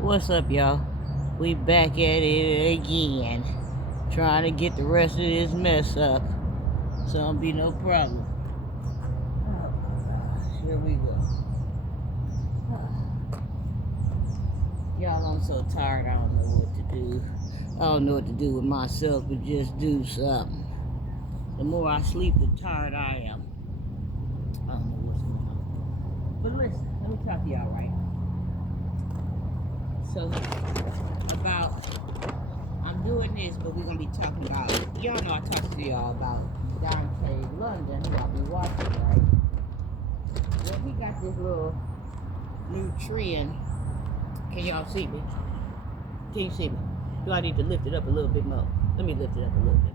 What's up, y'all? We back at it again, trying to get the rest of this mess up, so it'll be no problem. Oh my gosh, here we go. Y'all, I'm so tired. I don't know what to do. I don't know what to do with myself, but just do something. The more I sleep, the tired I am. I don't know what's going on. But listen, let me talk to y'all right. So, I'm doing this, but we're going to be talking about, y'all know I talked to y'all about Dontae London, who I'll be watching, right? Well, he got this little new trend. Can y'all see me? Can you see me? Do I need to lift it up a little bit more? Let me lift it up a little bit.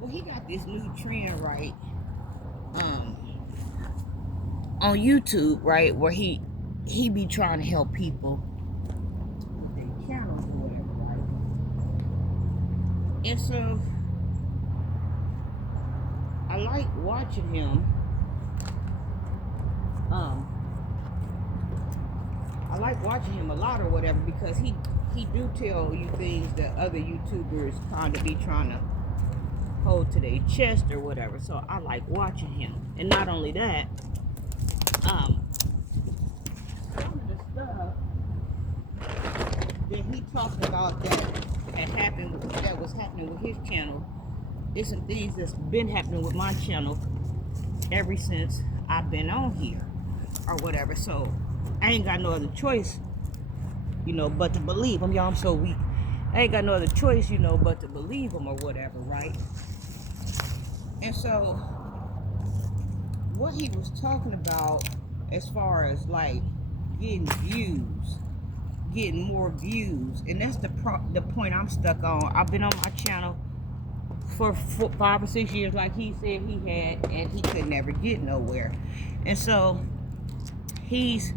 Well, he got this new trend, right? On YouTube, right, where he be trying to help people with their channels or whatever, right? And so I like watching him. I like watching him a lot or whatever, because he do tell you things that other YouTubers kind of be trying to hold to their chest or whatever. So I like watching him. And not only that, some of the stuff that he talked about that was happening with his channel, is some things that's been happening with my channel ever since I've been on here or whatever. So I ain't got no other choice, but to believe him. Y'all, I'm so weak. I ain't got no other choice, but to believe him or whatever, right? And so what he was talking about as far as like getting more views, and that's the point I'm stuck on. I've been on my channel for 5 or 6 years, like he said he had, and he could never get nowhere. And so he's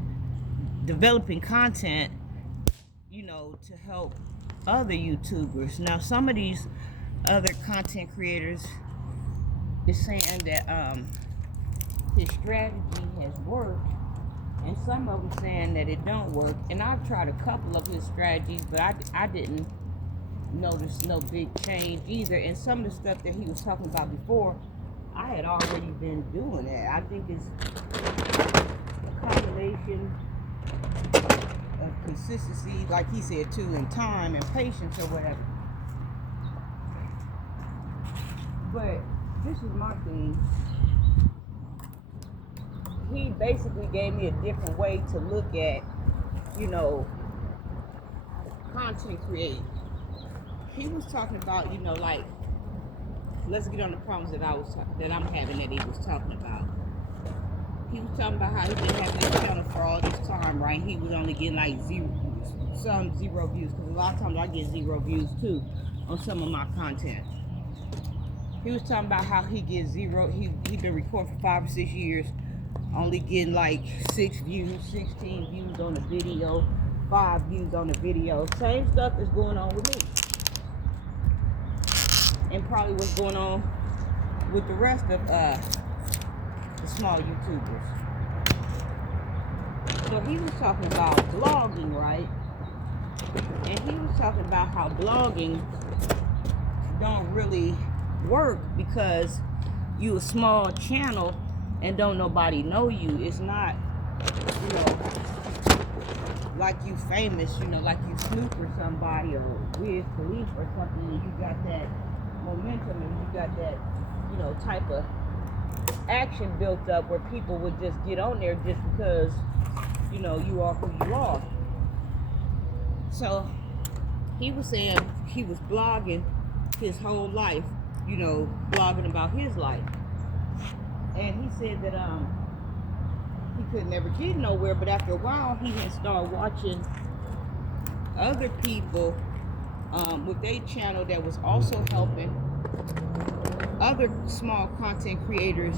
developing content, to help other YouTubers. Now, some of these other content creators is saying that his strategy has worked, and some of them saying that it don't work. And I've tried a couple of his strategies, but I didn't notice no big change either. And some of the stuff that he was talking about before, I had already been doing that. I think it's a combination of consistency, like he said too, and time and patience or whatever. But this is my thing. He basically gave me a different way to look at, content creating. He was talking about, like, let's get on the problems that I'm having that he was talking about. He was talking about how he's been having this channel for all this time, right? He was only getting like zero views, because a lot of times I get 0 views too on some of my content. He was talking about how he gets 0. He been recording for 5 or 6 years, only getting like 6 views, 16 views on the video, 5 views on the video. Same stuff is going on with me, and probably what's going on with the rest of the small YouTubers. So he was talking about blogging, right? And he was talking about how blogging don't really work because you a small channel and don't nobody know you. It's not, like you famous, like you Snoop or somebody, or Wiz Khalifa or something, and you got that momentum and you got that, type of action built up where people would just get on there just because, you are who you are. So he was saying he was blogging his whole life, blogging about his life. And he said that he could never get nowhere, but after a while he had started watching other people with their channel that was also helping other small content creators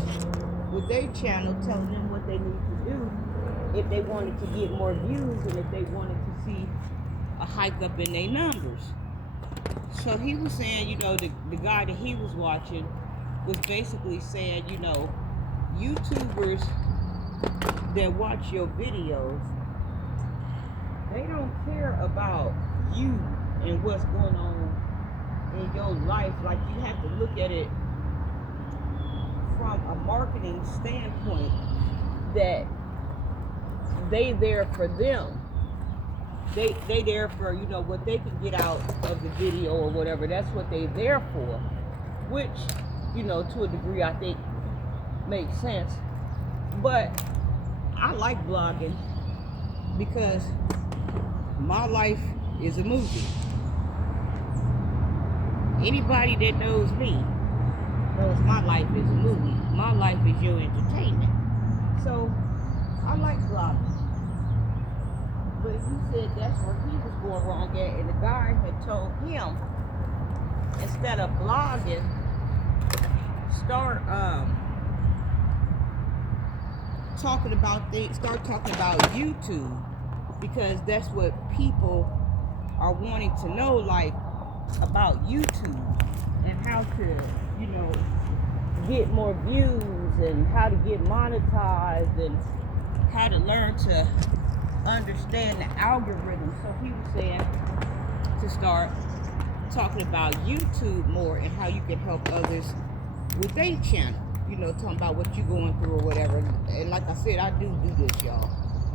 with their channel, telling them what they need to do if they wanted to get more views and if they wanted to see a hike up in their numbers. So he was saying, the guy that he was watching was basically saying, YouTubers that watch your videos, they don't care about you and what's going on in your life. Like, you have to look at it from a marketing standpoint, that they there for them. They there for, you know, what they can get out of the video or whatever. That's what they there for, which, you know, to a degree I think makes sense. But I like blogging because my life is a movie. Anybody that knows me knows my life is a movie. My life is your entertainment. So I like blogging. But he said that's where he was going wrong at, and the guy had told him, instead of blogging, start talking about YouTube, because that's what people are wanting to know, like, about YouTube and how to, you know, get more views and how to get monetized and how to learn to understand the algorithm. So he was saying to start talking about YouTube more and how you can help others with their channel, you know, talking about what you're going through or whatever. And like I said, I do this, y'all.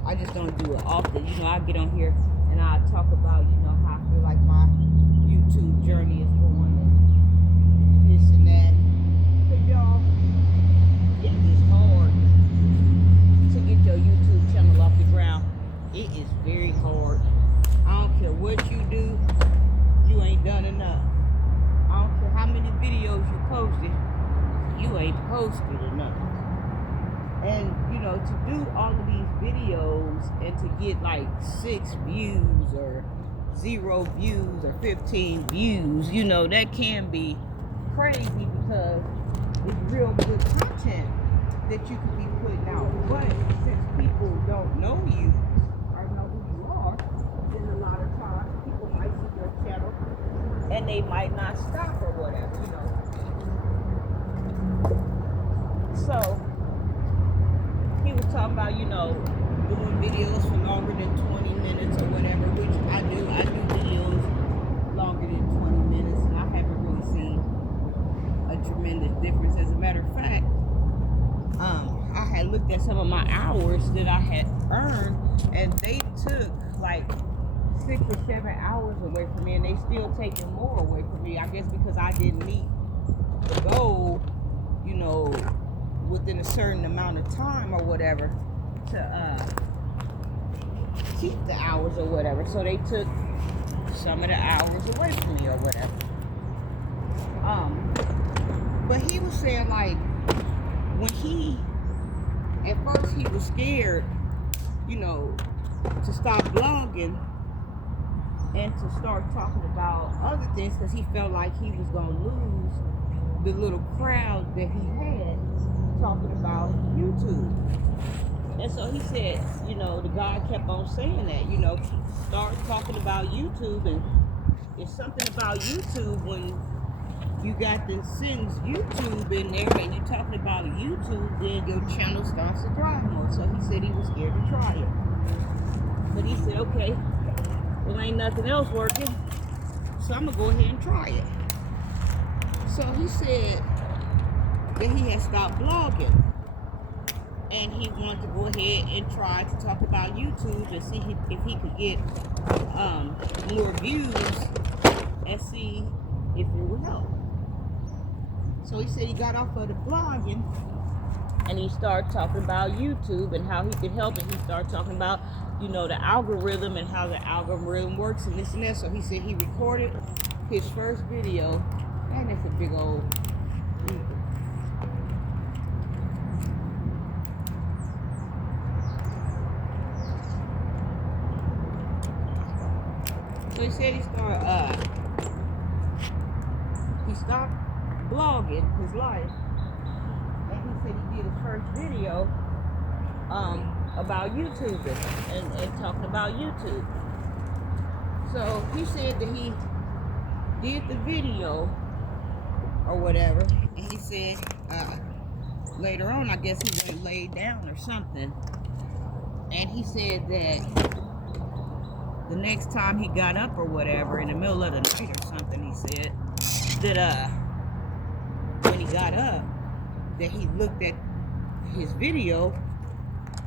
I just don't do it often. You know, I get on here and I talk about, you know, how I feel like my YouTube journey is going and this and that. But y'all, it is hard to get your YouTube channel off the ground. It is very hard. I don't care what you do, you ain't done enough. I don't care how many videos you posted, you ain't posted enough. And, you know, to do all of these videos and to get like 6 views or 0 views or 15 views, you know, that can be crazy because it's real good content that you could be putting out. But since people don't know you or know who you are, then a lot of times people might see your channel and they might not stop or whatever, you know. So he was talking about, you know, doing videos for longer than 20 minutes or whatever, which I do. I do videos longer than 20 minutes, and I haven't really seen a tremendous difference. As a matter of fact, I had looked at some of my hours that I had earned, and they took like 6 or 7 hours away from me, and they still taking more away from me. I guess because I didn't meet the goal, you know, within a certain amount of time or whatever to keep the hours or whatever. So they took some of the hours away from me or whatever. But he was saying, like, when at first he was scared, you know, to stop blogging and to start talking about other things because he felt like he was going to lose the little crowd that he had talking about YouTube. And so he said, you know, the guy kept on saying that, you know, start talking about YouTube, and it's something about YouTube when you got the sentence YouTube in there and you're talking about YouTube, then your channel starts to drive more. So he said he was scared to try it. But he said, okay, well, ain't nothing else working, so I'm going to go ahead and try it. So he said that he had stopped blogging and he wanted to go ahead and try to talk about YouTube and see if he could get more views and see if it would help. So he said he got off of the blogging and he started talking about YouTube and how he could help it. He started talking about, you know, the algorithm and how the algorithm works and this and that. So he said he recorded his first video, and it's a big old beaver. So he said he stopped blogging his life, and he said he did his first video about YouTube and talking about YouTube. So he said that he did the video or whatever, and he said later on, I guess he went laid down or something, and he said that the next time he got up or whatever, in the middle of the night or something, he said that when he got up, that he looked at his video,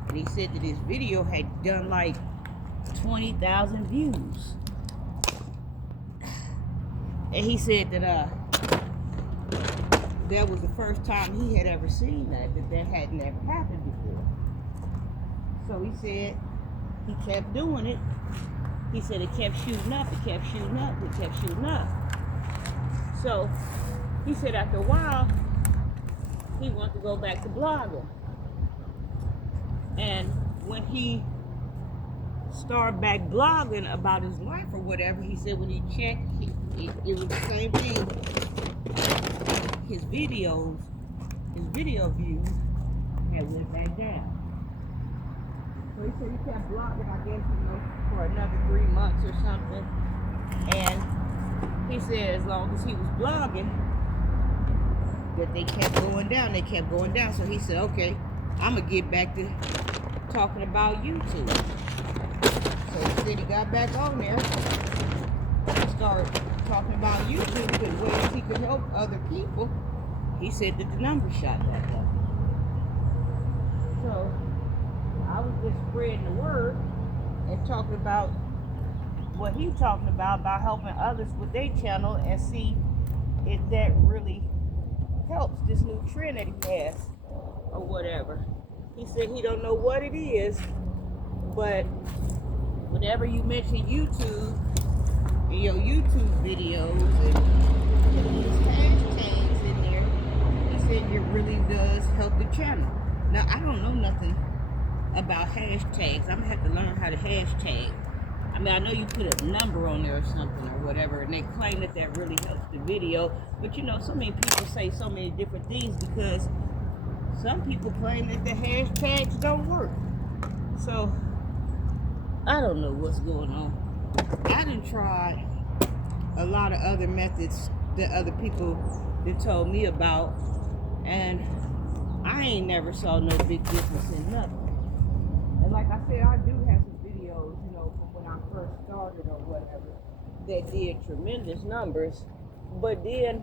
and he said that his video had done like 20,000 views. And he said that that was the first time he had ever seen that hadn't ever happened before. So he said he kept doing it. He said it kept shooting up, it kept shooting up, it kept shooting up. So he said after a while, he wanted to go back to blogging. And when he started back blogging about his life or whatever, he said when he checked, it was the same thing. His video views had went back down. So he said he kept blogging, I guess, for another 3 months or something. And he said as long as he was blogging, that they kept going down, So he said, okay, I'm going to get back to talking about YouTube. So he said he got back on there and started talking about YouTube and ways he could help other people. He said that the numbers shot back up. So I was just spreading the word and talking about what he's talking about helping others with their channel and see if that really helps this new trend that he has or whatever. He said he don't know what it is, but whenever you mention YouTube in your YouTube videos and put these hashtags in there, he said it really does help the channel. Now I don't know nothing about hashtags. I'm gonna have to learn how to hashtag. I mean, I know you put a number on there or something or whatever, and they claim that really helps the video. But you know, so many people say so many different things because some people claim that the hashtags don't work. So, I don't know what's going on. I done tried a lot of other methods that other people that told me about, and I ain't never saw no big difference in nothing. And like I said, I do have some videos, from when I first started or whatever, that did tremendous numbers. But then,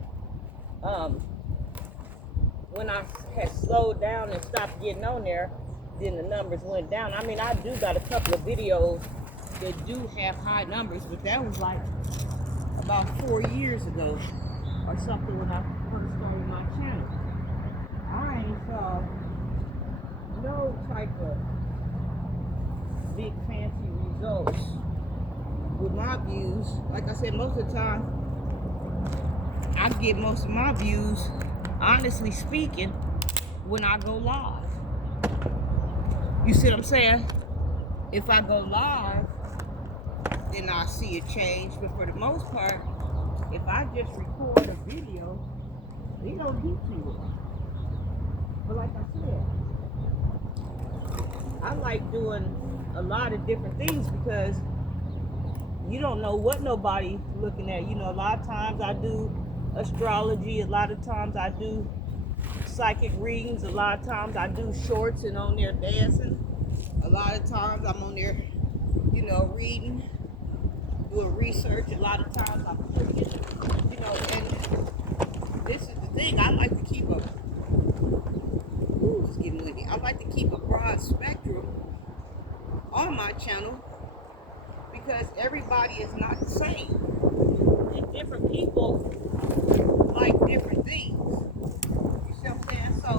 when I had slowed down and stopped getting on there, then the numbers went down. I mean, I do got a couple of videos that do have high numbers, but that was like about 4 years ago or something when I first started my channel. I ain't saw no type of big fancy results with my views. Like I said, most of the time I get most of my views, honestly speaking, when I go live. You see what I'm saying? If I go live, then I see a change. But for the most part, if I just record a video, they don't get to it. But like I said, I like doing a lot of different things because you don't know what nobody's looking at. A lot of times I do astrology, a lot of times I do psychic readings, a lot of times I do shorts and on there dancing. A lot of times I'm on there, reading, doing research. A lot of times I'm cooking, and this is the thing. I like to keep it's getting windy. I like to keep a broad spectrum on my channel because everybody is not the same. And different people like different things. You see what I'm saying? So,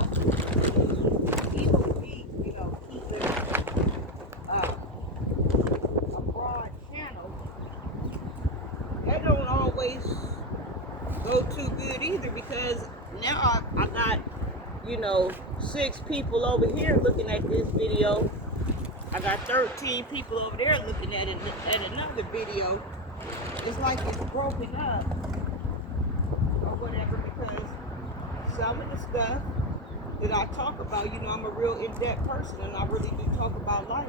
even with me, keeping a broad channel, that don't always go too good either because now I got, 6 people over here looking at this video. I got 13 people over there looking at another video. It's like it's broken up or whatever because some of the stuff that I talk about, I'm a real in-depth person and I really do talk about life.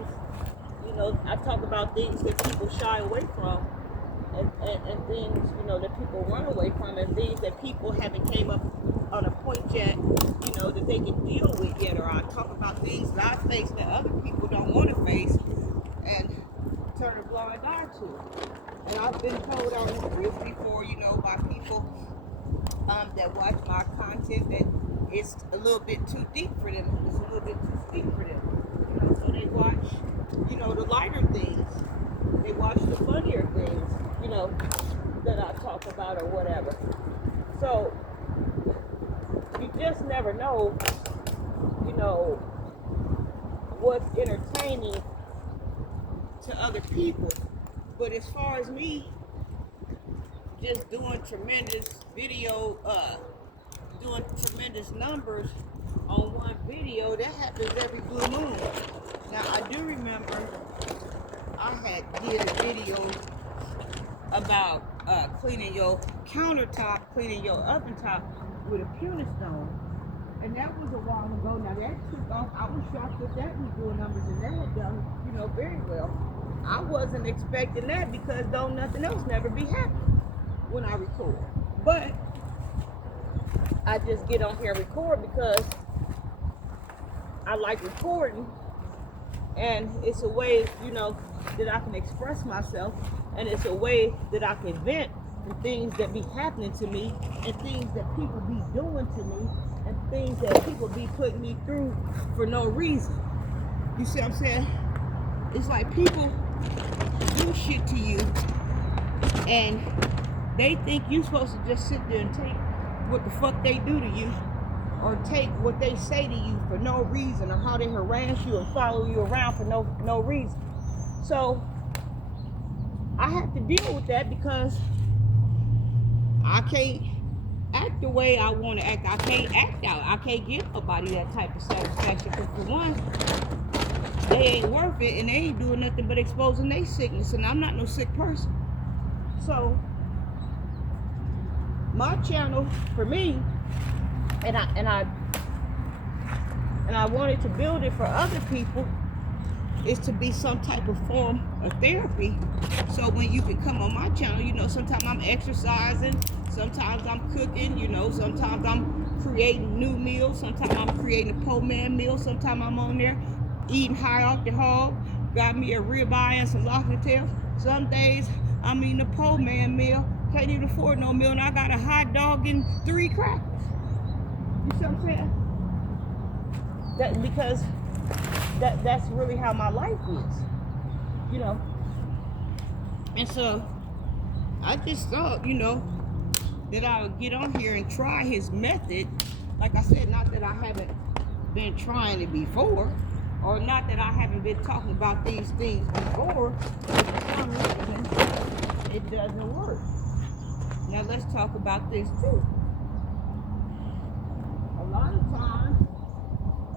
I talk about things that people shy away from and things, that people run away from and things that people haven't came up on a point yet, that they can deal with yet. Or I talk about things that I face that other people don't want to face and turn a blind eye to. And I've been told on the streets before, you know, by people that watch my content that it's a little bit too deep for them. It's a little bit too steep for them. You know, so they watch, you know, the lighter things. They watch the funnier things, you know, that I talk about or whatever. So you just never know, you know, what's entertaining to other people. But as far as me just doing tremendous video, doing tremendous numbers on one video, that happens every blue moon. Now I do remember I did a video about cleaning your countertop, cleaning your oven top with a pumice stone. And that was a while ago. Now that took off. I was shocked that that was doing numbers, and that had done, you know, very well. I wasn't expecting that because don't nothing else never be happening when I record. But I just get on here and record because I like recording, and it's a way, you know, that I can express myself, and it's a way that I can vent the things that be happening to me, and things that people be doing to me, and things that people be putting me through for no reason. You see what I'm saying? It's like people do shit to you, and they think you're supposed to just sit there and take what the fuck they do to you, or take what they say to you for no reason, or how they harass you and follow you around for no reason. So I have to deal with that because I can't act the way I want to act. I can't act out. I can't give nobody that type of satisfaction because for one, they ain't worth it, and they ain't doing nothing but exposing their sickness, and I'm not no sick person. So my channel, for me, and I wanted to build it for other people, is to be some type of form of therapy. So when you can come on my channel, you know, sometimes I'm exercising, sometimes I'm cooking, you know, sometimes I'm creating new meals, sometimes I'm creating a po' man meal, sometimes I'm on there eating high off the hog, got me a ribeye and some lobster tails. Some days I'm eating a po' man meal, can't even afford no meal, and I got a hot dog and 3 crackers. You see what I'm saying? That because that's really how my life is, you know. And so I just thought, you know, that I would get on here and try his method. Like I said, not that I haven't been trying it before, or not that I haven't been talking about these things before, but for some reason it doesn't work. Now let's talk about this too. A lot of times,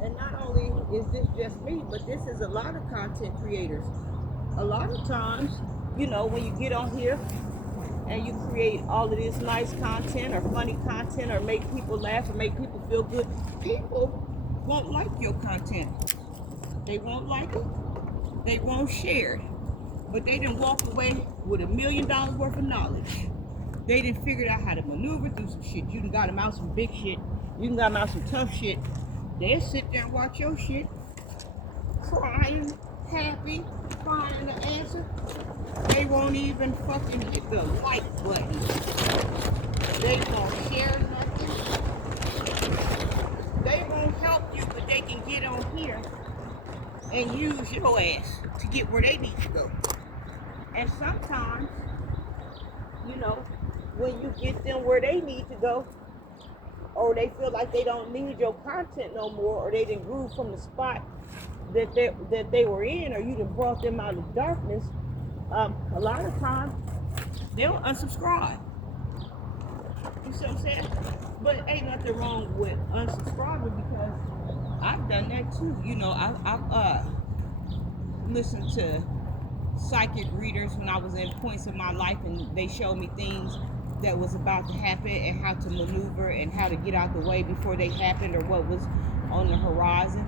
and not only is this just me, but this is a lot of content creators. A lot of times, you know, when you get on here and you create all of this nice content or funny content or make people laugh or make people feel good, people won't like your content. They won't like it. They won't share it. But they didn't walk away with $1 million worth of knowledge. They didn't figure out how to maneuver through some shit. You done got them out some big shit. You done got them out some tough shit. They'll sit there and watch your shit, crying, happy, finding the answer. They won't even fucking hit the like button. They won't share nothing. They won't help you, but they can get on here and use your ass to get where they need to go. And sometimes, you know, when you get them where they need to go, or they feel like they don't need your content no more, or they didn't grew from the spot that they were in, or you done brought them out of darkness, a lot of times they'll unsubscribe. You see what I'm saying? But ain't nothing wrong with unsubscribing, because I've done that too. You know, I've listened to psychic readers when I was in points in my life, and they showed me things that was about to happen and how to maneuver and how to get out the way before they happened, or what was on the horizon.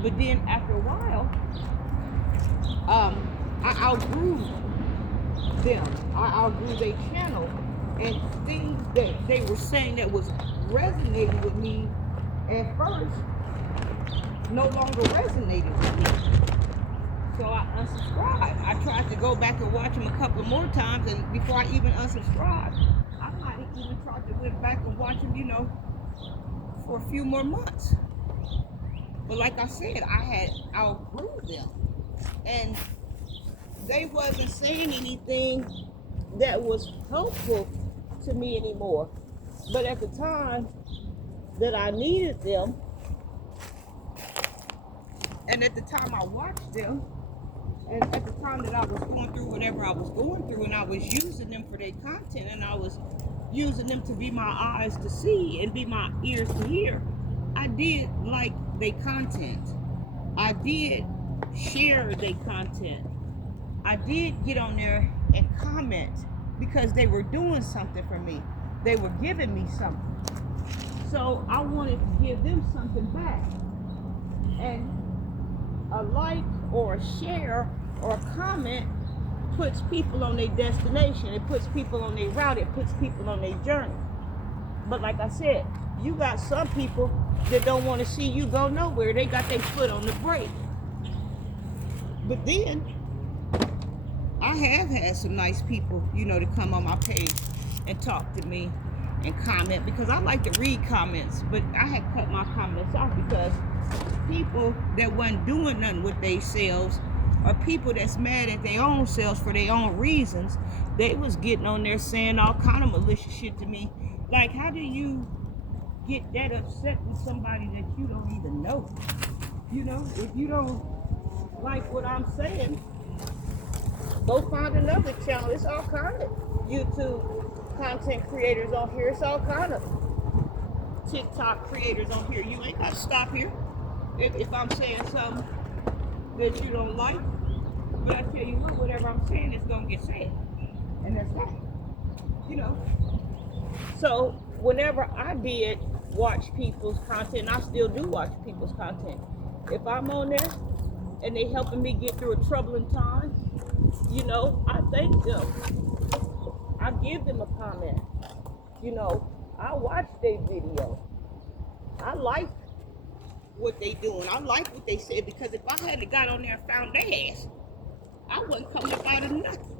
But then after a while, I outgrew them. I outgrew their channel, and things that they were saying that was resonating with me at first no longer resonated with me. So I unsubscribed. I tried to go back and watch them a couple of more times, and before I even unsubscribed, I might have even tried to went back and watch them, for a few more months. But like I said, I had outgrew them, and they wasn't saying anything that was helpful to me anymore. But at the time that I needed them, and at the time I watched them, and at the time that I was going through whatever I was going through, and I was using them for their content, and I was using them to be my eyes to see and be my ears to hear, I did like their content. I did share their content. I did get on there and comment because they were doing something for me. They were giving me something. So I wanted to give them something back. And a like or a share or a comment puts people on their destination. It puts people on their route. It puts people on their journey. But like I said, you got some people that don't want to see you go nowhere. They got their foot on the brake. But then I have had some nice people, to come on my page and talk to me and comment, because I like to read comments, but I had cut my comments off because people that wasn't doing nothing with themselves, or people that's mad at their own selves for their own reasons, they was getting on there saying all kind of malicious shit to me. Like, how do you get that upset with somebody that you don't even know? If you don't like what I'm saying, go find another channel. It's all kind of YouTube content creators on here. It's all kind of TikTok creators on here. You ain't got to stop here if I'm saying something that you don't like. But I tell you what, whatever I'm saying is going to get said. And that's that. So whenever I did watch people's content, I still do watch people's content. If I'm on there and they helping me get through a troubling time, I thank them. I give them a comment. I watch their video. I like what they doing. I like what they said, because if I had got on there and found their ass, I wouldn't come up out of nothing.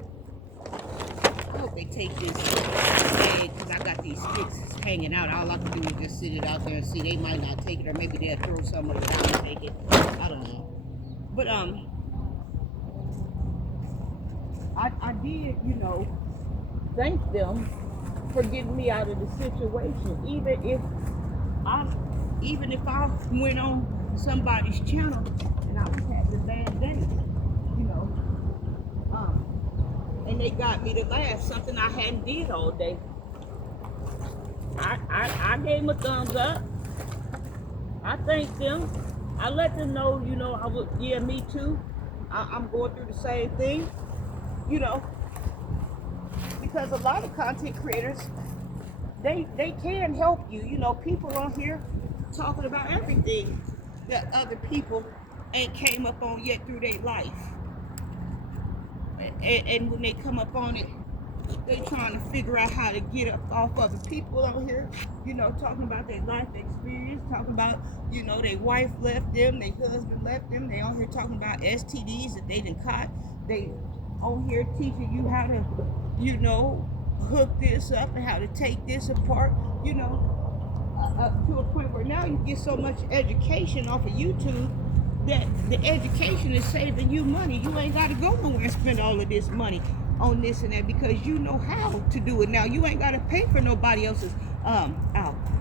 I hope they take this bag, because I got these sticks hanging out. All I can do is just sit it out there and see. They might not take it, or maybe they'll throw some of it down and take it. I don't know. But I did, thank them for getting me out of the situation. Even if I went on somebody's channel and I was having a bad day, and they got me to laugh, something I hadn't did all day, I gave them a thumbs up. I thanked them. I let them know, I would, yeah, me too. I'm going through the same thing, because a lot of content creators, they can help you. People on here talking about everything that other people ain't came up on yet through their life. And when they come up on it, they trying to figure out how to get up off other people on here, talking about their life experience, talking about, their wife left them, their husband left them. They on here talking about STDs that they done caught. They on here teaching you how to, hook this up and how to take this apart, to a point where now you get so much education off of YouTube that the education is saving you money. You ain't got to go nowhere and spend all of this money on this and that, because you know how to do it now. You ain't got to pay for nobody else's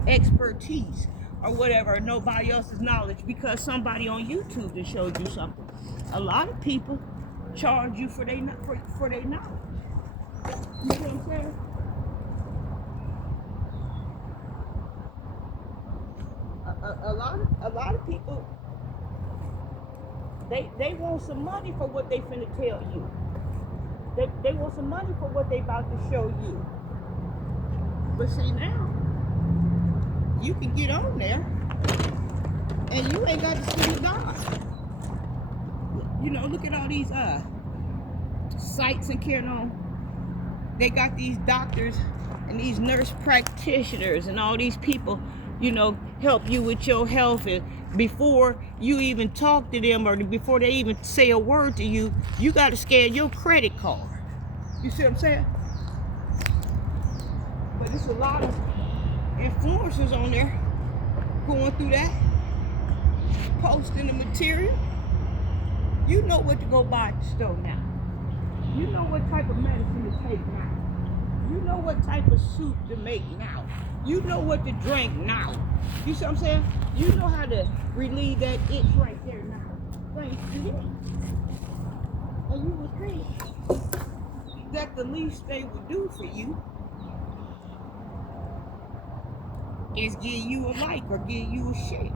expertise or whatever, or nobody else's knowledge, because somebody on YouTube that showed you something. A lot of people charge you for their knowledge. You know what I'm saying? A lot of people, they want some money for what they finna tell you. They want some money for what they about to show you. But see, now you can get on there and you ain't got to spend a dime. Look at all these sites and carrying on. They got these doctors and these nurse practitioners and all these people, help you with your health and before you even talk to them or before they even say a word to you, you got to scan your credit card. You see what I'm saying? But it's a lot of influencers on there going through that, posting the material. You know what to go buy at the store now. You know what type of medicine to take now. You know what type of soup to make now. You know what to drink now. You see what I'm saying? You know how to relieve that itch right there now. Thanks to them. And you would think that the least they would do for you is give you a like or give you a share.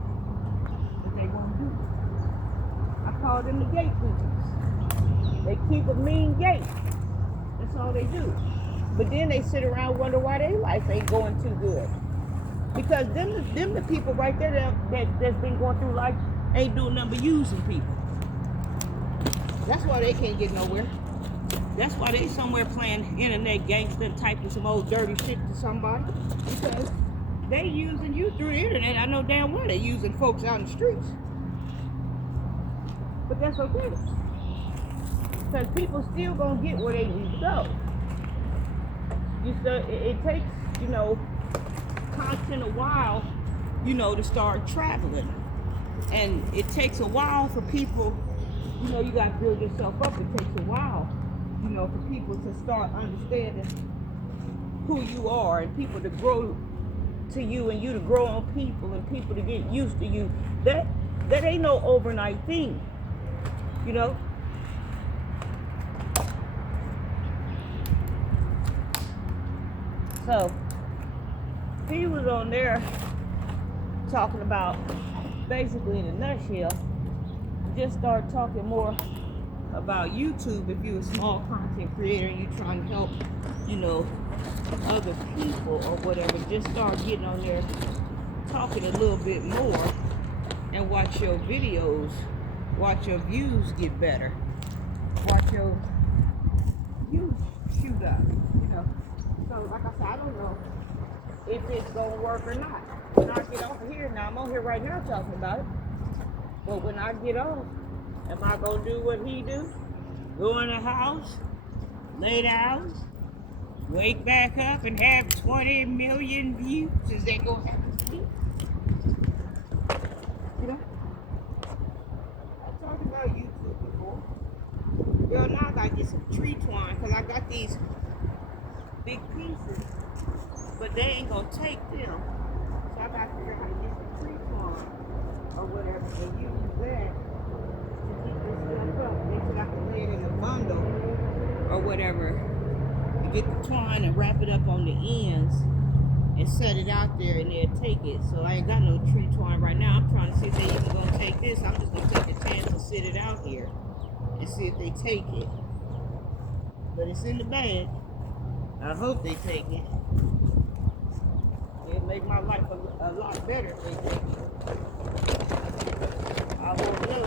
But they won't do it. I call them the gatekeepers. They keep a mean gate. That's all they do. But then they sit around and wonder why their life ain't going too good. Because them the people right there that's been going through life ain't doing nothing but using people. That's why they can't get nowhere. That's why they somewhere playing internet gangster and typing some old dirty shit to somebody. Because they using you through the internet. I know damn well they using folks out in the streets. But that's okay. Because people still gonna get where they need to go. It takes, constant a while, to start traveling. And it takes a while for people, you got to build yourself up. It takes a while, for people to start understanding who you are and people to grow to you and you to grow on people and people to get used to you. That ain't no overnight thing, So, he was on there talking about, basically in a nutshell, just start talking more about YouTube if you're a small content creator and you're trying to help, other people or whatever. Just start getting on there, talking a little bit more, and watch your videos, watch your views get better, watch your views shoot up, So, like I said, I don't know if it's gonna work or not. When I get off of here, now I'm on here right now talking about it. But when I get off, am I gonna do what he do? Go in the house, lay down, wake back up and have 20 million views? Is that gonna happen to me? I talked about YouTube before. Girl, now I gotta get some tree twine because I got these big pieces, but they ain't gonna take them. So I gotta figure out how to get some tree twine or whatever and use that to keep this stuff up. They said I can lay it in a bundle or whatever to get the twine and wrap it up on the ends and set it out there and they'll take it. So I ain't got no tree twine right now. I'm trying to see if they even gonna take this. I'm just gonna take a chance and sit it out here and see if they take it. But it's in the bag. I hope they take it. It'll make my life a lot better if they take it. I won't know.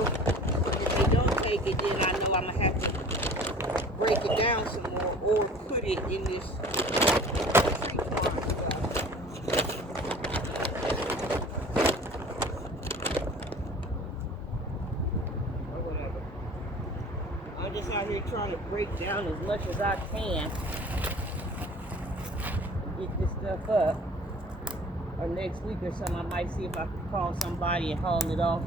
If they don't take it, then I know I'm going to have to break it down some more or put it in this tree twine stuff. Or whatever. I'm just out here trying to break down as much as I can. Get this stuff up, or next week or something I might see if I can call somebody and haul it off.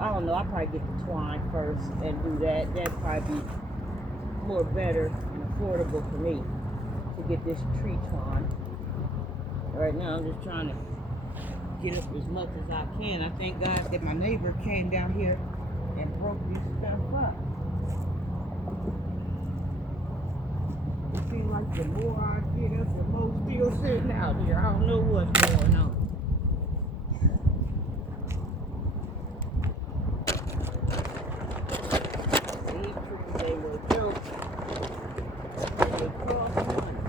I don't know, I'll probably get the twine first and do that. That'd probably be more better and affordable for me to get this tree twine. Right now I'm just trying to get up as much as I can. I thank God that my neighbor came down here and broke this stuff up. It seems like the more I get up, the more still sitting out here. I don't know what's going on. These trees, they were built. They cost money.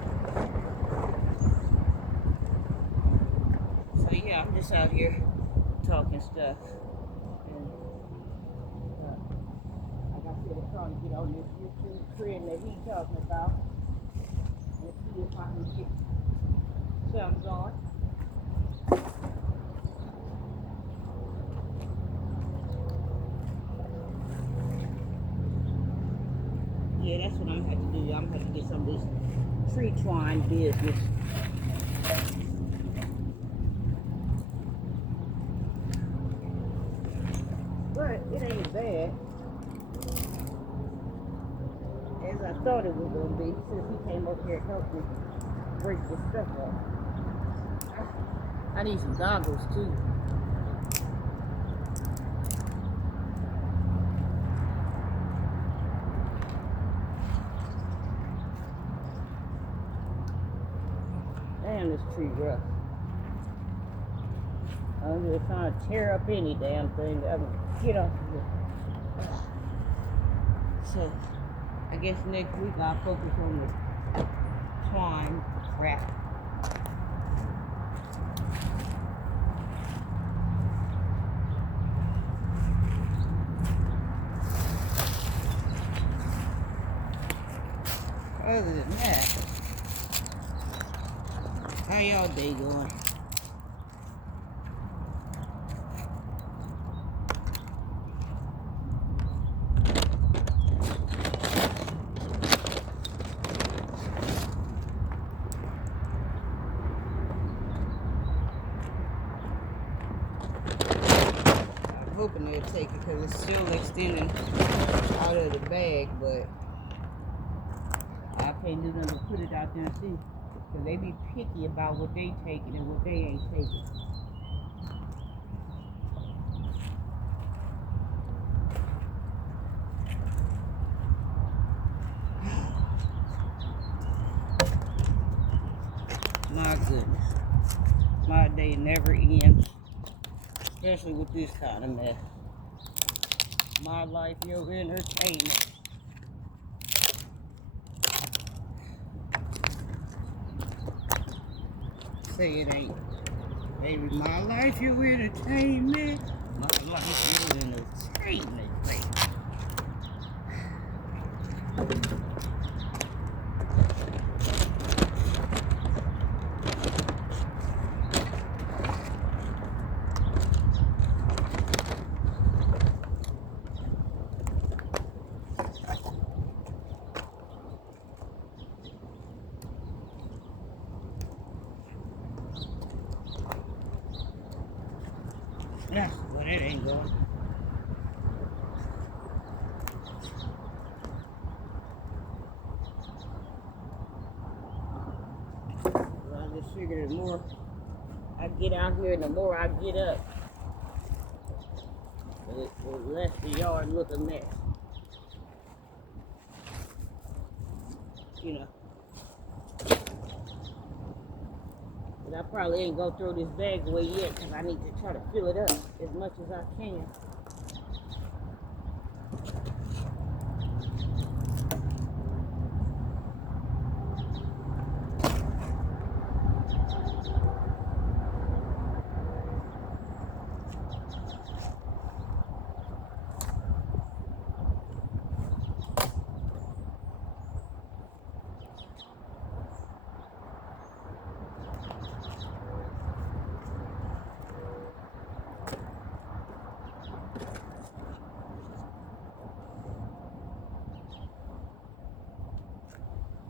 So yeah, I'm just out here talking stuff. And like I said, I'm trying to get on this YouTube trend that he's talking about. Let's see if I can get some going. tree twine business. But it ain't as bad as I thought it was going to be since he came over here and helped me break this stuff up. I need some goggles too. Damn, this tree rough. I'm just trying to tear up any damn thing. I mean, get off of here. So, I guess next week I'll focus on the twine wrap. Other than that, how y'all day going? I'm hoping they'll take it because it's still extending out of the bag, but I can't do nothing but put it out there and see. Because they be picky about what they taking and what they ain't taking. My goodness. My day never ends. Especially with this kind of mess. My life, your entertainment. Say it ain't. Baby, my life, your entertainment. My life, your entertainment, baby. Yeah, but it ain't going. Well, I just figured the more I get out here and the more I get up, the less the yard look a mess. You know. But I probably ain't gonna throw this bag away yet because I need to try to fill it up as much as I can.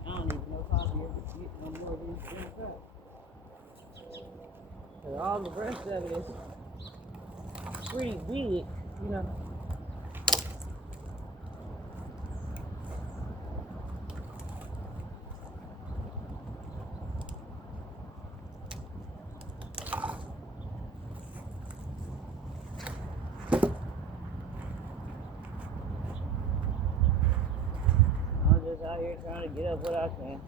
I don't even know if I'll be able to get no more of these things up. Because all the rest of it is pretty big, you know. I'm just out here trying to get up what I can.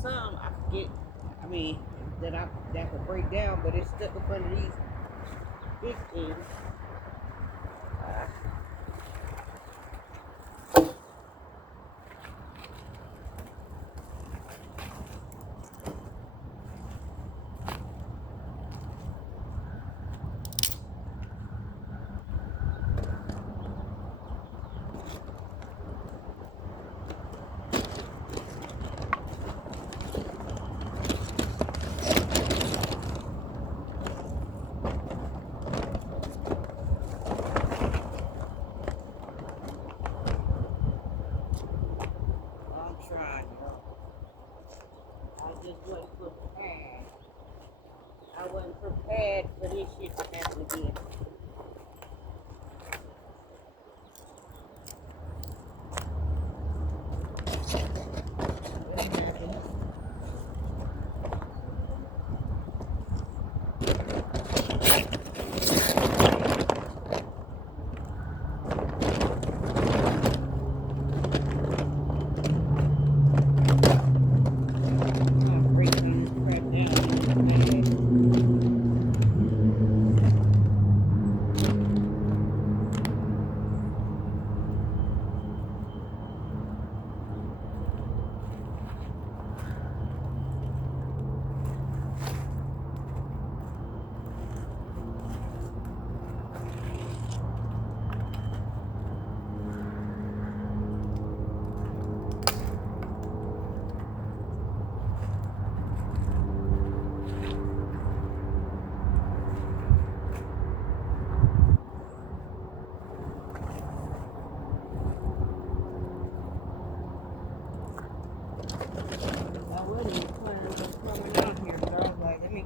Some I could get, I mean, that could break down, but it's stuck up under these big things. just wasn't prepared. I wasn't prepared for this shit to happen again.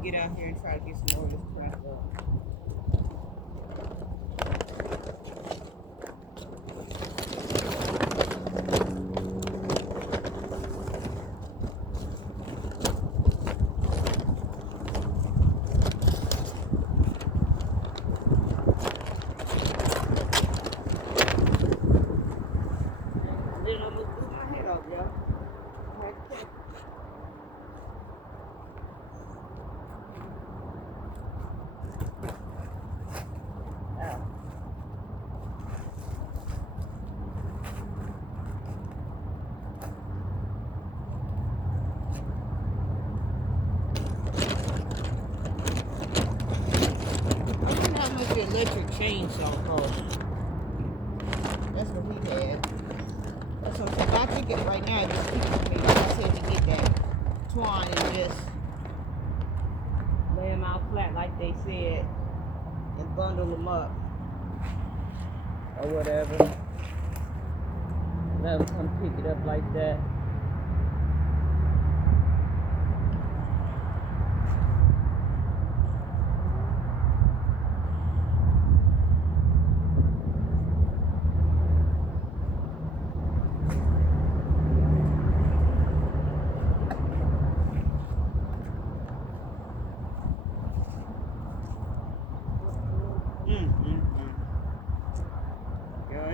Get out here and try to get some more of this crap up. Then I'm gonna do my head off, y'all. Electric chainsaw cost. That's what we had. That's what I'm saying. I think it right now just keeps me. I said to get that twine and just lay them out flat like they said and bundle them up or whatever. Let them come pick it up like that.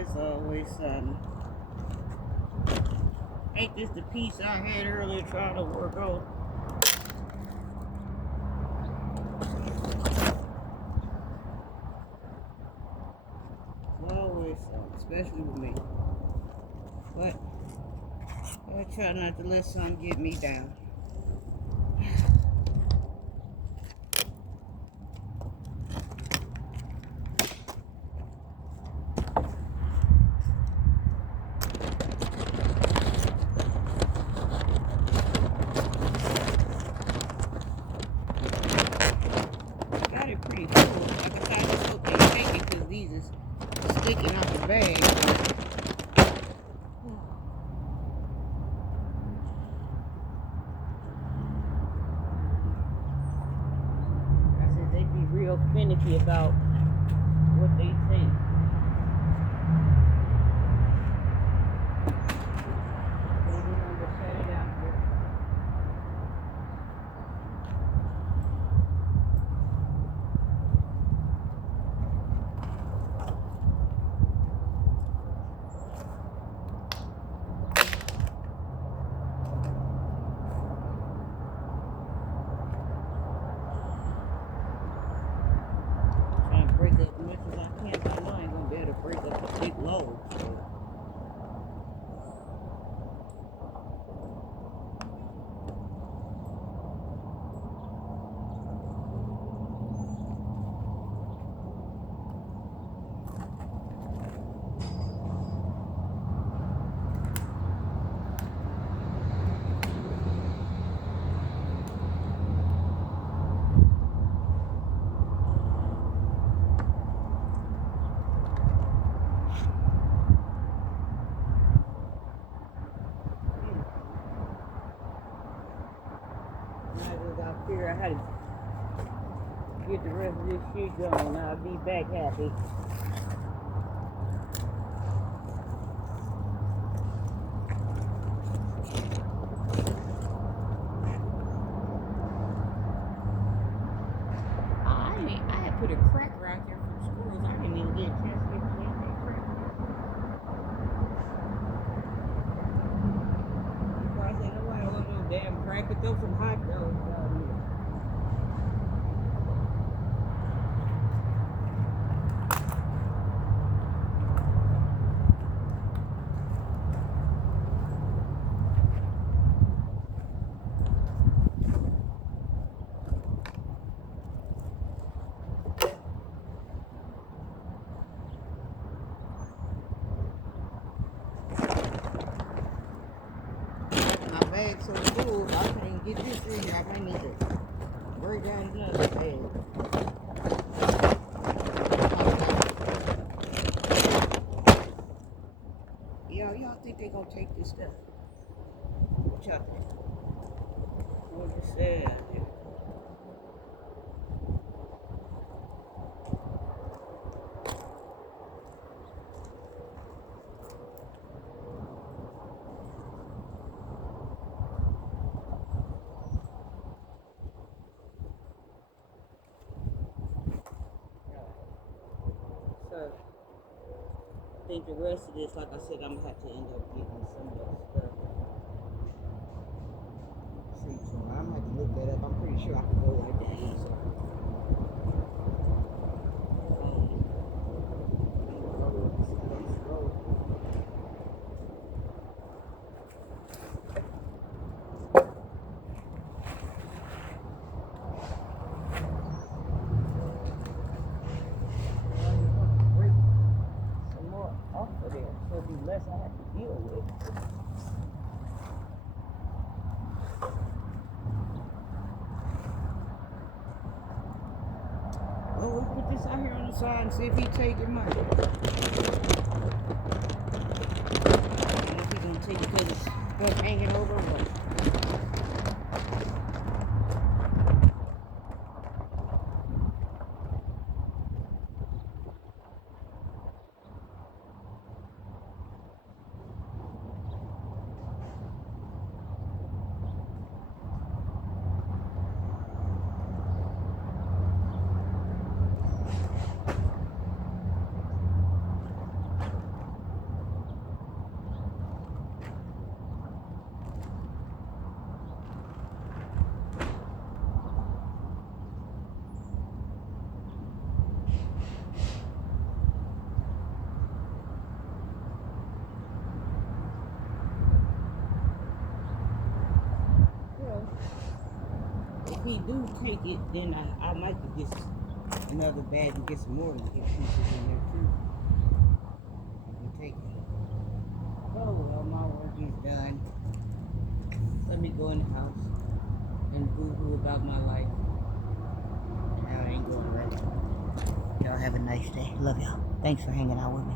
It's always something. Ain't this the piece I had earlier trying to work on? It's always something, especially with me. But I try not to let something get me down. Sticking out the bag. I said they be real finicky about what they think. figure out how to get the rest of this shit going. I'll be back happy. I had put a cracker out there for the squirrels. I didn't even get a chance to get that cracker. I said, nobody want no damn cracker. Throw some hot dogs out here. My bag's so full, I can't even get this in here. I might need to break down another bag. Y'all think they gonna take this stuff? What y'all think? What it says here? So, I think the rest of this, like I said, I'm gonna have to end up getting some of that stuff. See, so I'm gonna have to look that up. I'm pretty sure I can go like that easy. So it'll be less I have to deal with. Well, we'll put this out here on the side and see if he taking money. And if he gonna take it because it's stuff hanging over or what. If he do take it, then I might get another bag and get some more and get pieces in there too. If he take it. Oh well, my work is done. Let me go in the house and boo-hoo about my life. And how I ain't going right. Y'all have a nice day. Love y'all. Thanks for hanging out with me.